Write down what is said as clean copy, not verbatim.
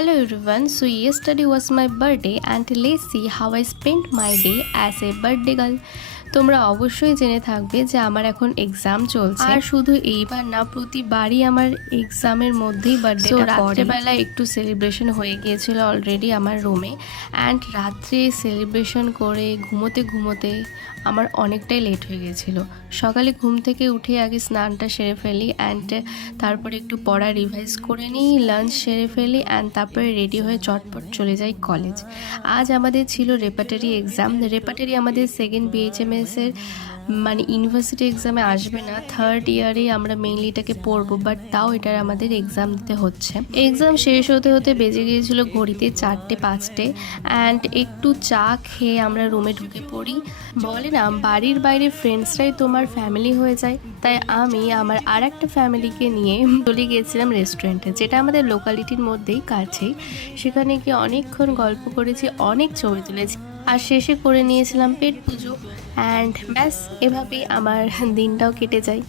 Hello everyone, so yesterday was my birthday and let's see how I spent my day as a birthday girl. তোমরা অবশ্যই জেনে থাকবে যে আমার এখন এক্সাম চলছে আর শুধু এইবার না প্রতিবারই আমার এক্সামের মধ্যেই বার্থডেটা রাত্রেবেলা একটু সেলিব্রেশন হয়ে গিয়েছিল অলরেডি আমার রুমে অ্যান্ড রাত্রে সেলিব্রেশন করে ঘুমোতে আমার অনেকটাই লেট হয়ে গিয়েছিল। সকালে ঘুম থেকে উঠে আগে স্নানটা সেরে ফেলি অ্যান্ড তারপরে একটু পড়া রিভাইজ করে নিই, লাঞ্চ সেরে ফেলি অ্যান্ড তারপরে রেডি হয়ে চটপট চলে যাই কলেজ। আজ আমাদের ছিল রেপার্টারি এক্সাম। রেপার্টারি আমাদের সেকেন্ড BHMS এর মানে ইউনিভার্সিটি এক্সামে আসবে না, থার্ড ইয়ারে আমরা মেইনলি এটাকে পড়বো, বাট তাও এটার আমাদের এক্সাম দিতে হচ্ছে। এক্সাম শেষ হতে বেজে গিয়েছিল ঘড়িতে 4-5 অ্যান্ড একটু চা খেয়ে আমরা রুমে ঢুকে পড়ি। বলে না বাড়ির বাইরে ফ্রেন্ডসরাই তোমার ফ্যামিলি হয়ে যায়, তাই আমি আমার আর একটা ফ্যামিলিকে নিয়ে চলে গিয়েছিলাম রেস্টুরেন্টে, যেটা আমাদের লোকালিটির মধ্যেই কাছেই। সেখানে গিয়ে অনেকক্ষণ গল্প করেছি, অনেক ছবি তুলেছি আর শেষে করে নিয়েছিলাম পেট পুজো অ্যান্ড ব্যাস এভাবেই আমার দিনটাও কেটে যায়।